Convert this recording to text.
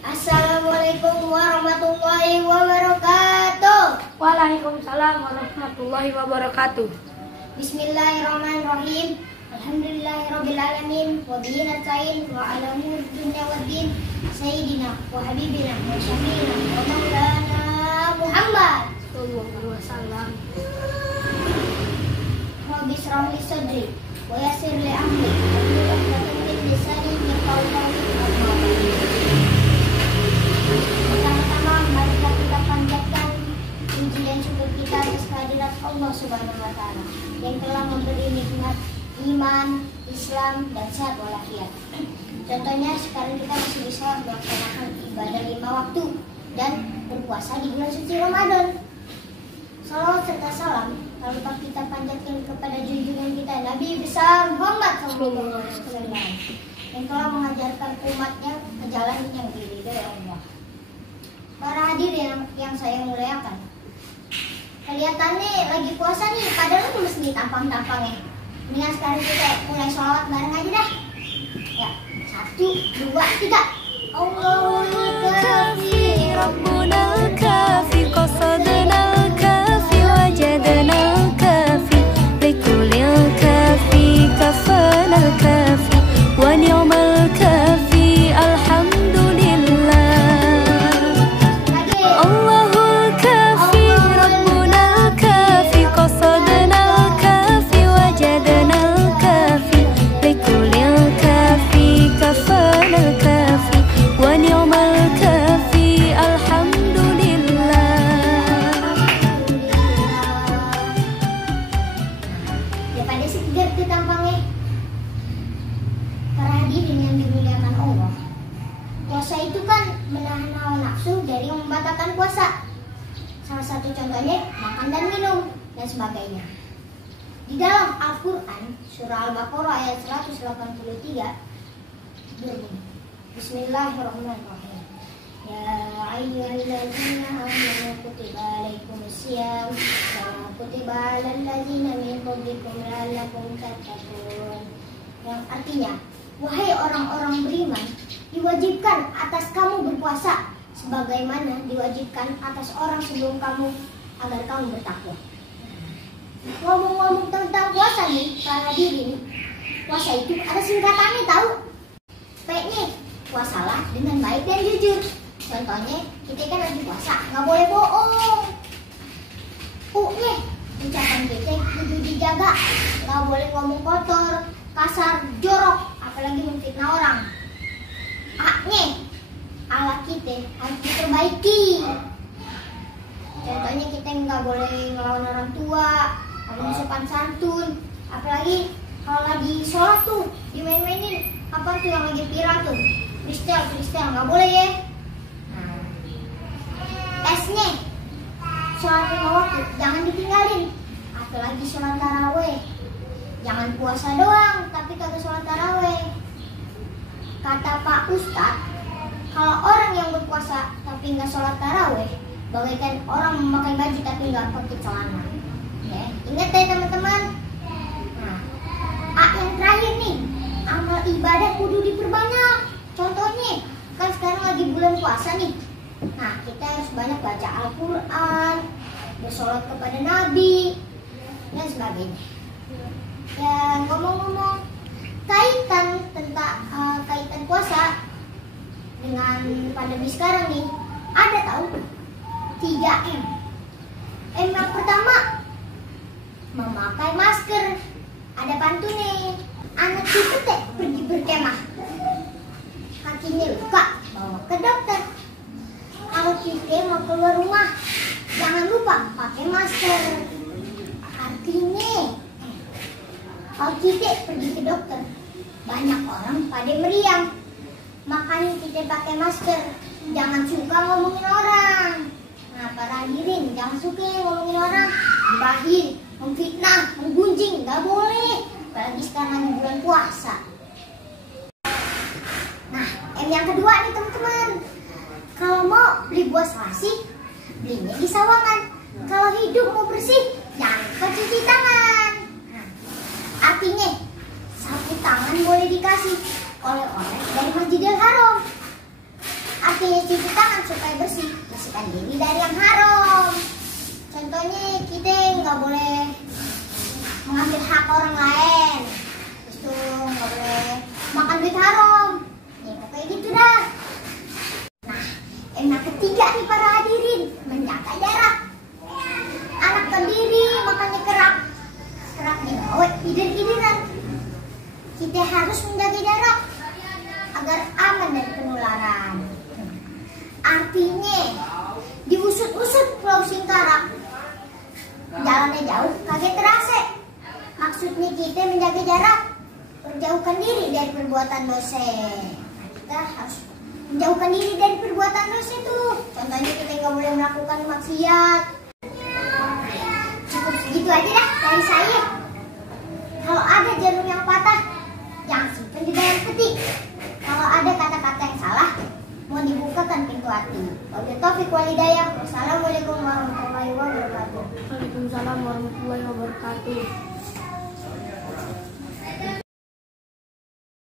Assalamualaikum warahmatullahi wabarakatuh. Waalaikumsalam warahmatullahi wabarakatuh. Bismillahirrahmanirrahim. Alhamdulillahirrabbilalamin. Wa bihi nasta'in wa ala umuri dunya waddin. Sayyidina wa habibina wa syafiina wa maulana Muhammad Sallallahu alaihi wasallam. Rabbi shrah li sadri wa yassir li amri wahlul 'uqdatam min lisani yafqahu qawli. Pertama-tama mari kita panjatkan puji dan syukur kita atas kehadirat Allah Subhanahu wa taala yang telah memberi nikmat iman, Islam dan sehat walafiat. Contohnya sekarang kita masih bisa melaksanakan ibadah 5 waktu dan berpuasa di bulan suci Ramadan. Salawat serta salam tanpa kita panjatkan kepada junjungan kita Nabi besar Muhammad SAW yang telah mengajarkan umatnya ke jalan yang diridhai Allah. Para hadirin yang saya muliakan, kelihatannya lagi puasa nih, padahal itu mesti tampang-tampangnya. Mendingan sekarang kita mulai sholawat bareng aja dah. Ya, 1, 2, 3. Allahul kafi Rabbunal kafi qasadnal kafi wajadnal kafi likulil kafi kafanal kafi wa ni'mal kafi alhamdulillah. Allahul kafi Rabbunal kafi qasadnal kafi wajadnal kafi likulil kafi kafanal kafi wa ni'mal kafi alhamdulillah. Daripada segar tuh tampangnya. Para hadirin yang dimuliakan Allah, puasa itu kan menahan hawa nafsu dari yang membatalkan puasa. Salah satu contohnya makan dan minum dan sebagainya. Di dalam Al-Quran surah Al-Baqarah ayat 183 berbunyi, Bismillahirrahmanirrahim. Ya ayyuhalladzina amanu kutiba alaikumusiyam kama kutiba alal ladzina min qablikum la'allakum tattaqun. Yang artinya, wahai orang-orang beriman, diwajibkan atas kamu berpuasa sebagaimana diwajibkan atas orang sebelum kamu agar kamu bertakwa. Ngomong-ngomong tentang puasa nih, para hadirin, puasa itu ada singkatannya tahu? P-nya, puasalah dengan baik dan jujur. Contohnya, kita kan lagi puasa, nggak boleh bohong. U-nya, ucapan kita kudu dijaga, nggak boleh ngomong kotor, kasar, jorok, apalagi memfitnah orang. A-nya, akhlak kita harus diperbaiki. Contohnya kita nggak boleh ngelawan orang tua, ngomong sopan santun, apalagi kalau lagi sholat tuh dimain-mainin. Apa tuh yang lagi viral tuh? Freestyle, nggak boleh ya. S-nya, sholat 5 waktu jangan ditinggalin, apalagi sholat taraweh. Jangan puasa doang, tapi kagak sholat taraweh. Kata Pak Ustadz, kalau orang yang berpuasa tapi nggak sholat taraweh, bagaikan orang memakai baju tapi nggak pakai celana. Ya, ingat ya teman-teman. Nah, A yang terakhir nih, amal ibadah kudu diperbanyak. Contohnya, kan sekarang lagi bulan puasa nih. Nah, kita harus banyak baca Al-Quran, bersolat kepada Nabi, dan sebagainya. Ya, ngomong-ngomong kaitan puasa dengan pandemi sekarang nih, ada tahu 3M. M yang pertama, memakai masker. Ada pantunnya, anak kita teh pergi berkemah, kakinya luka, bawa ke dokter. Kalau kita mau keluar rumah, jangan lupa pakai masker. Artinya, kalau kita pergi ke dokter, banyak orang pada meriang. Makanya kita pakai masker. Jangan suka ngomongin orang. Nah, para hadirin, jangan suka ngomongin orang, gibahin, memfitnah, menggunjing, nggak boleh. Apalagi sekarang bulan puasa. Nah, M yang kedua nih teman-teman. Kalau mau beli buah selasi, belinya di sawangan. Kalau hidup mau bersih, jangan lupa cuci tangan. Nah, artinya, sapu tangan boleh dikasih oleh-oleh dari Masjidil Haram. artinya cuci tangan supaya bersih, bersihkan diri dari yang haram. Contohnya kita nggak boleh mengambil hak orang lain, terus tuh nggak boleh makan duit haram, ya kayak gitu dah. Nah, yang ketiga nih para hadirin, menjaga jarak. Anak sendiri makanya kerak dibawa hidir-hidiran. Kita harus menjaga jarak agar aman dari penularan. Artinya diusut-usut Pulau Singkarak, jalannya jauh kaget terasa. Maksudnya kita menjaga jarak, menjauhkan diri dari perbuatan dosa. Kita harus menjauhkan diri dari perbuatan dosa itu. Contohnya kita nggak boleh melakukan maksiat. Cukup segitu aja dah dari saya. Kalau ada jarum yang patah, jangan simpan di dalam peti. Kalau ada kata-kata yang salah, mau dibukakan pintu hati. Wabillahi taufiq wal hidayah. Wassalamualaikum warahmatullahi wabarakatuh. Waalaikumsalam warahmatullahi wabarakatuh.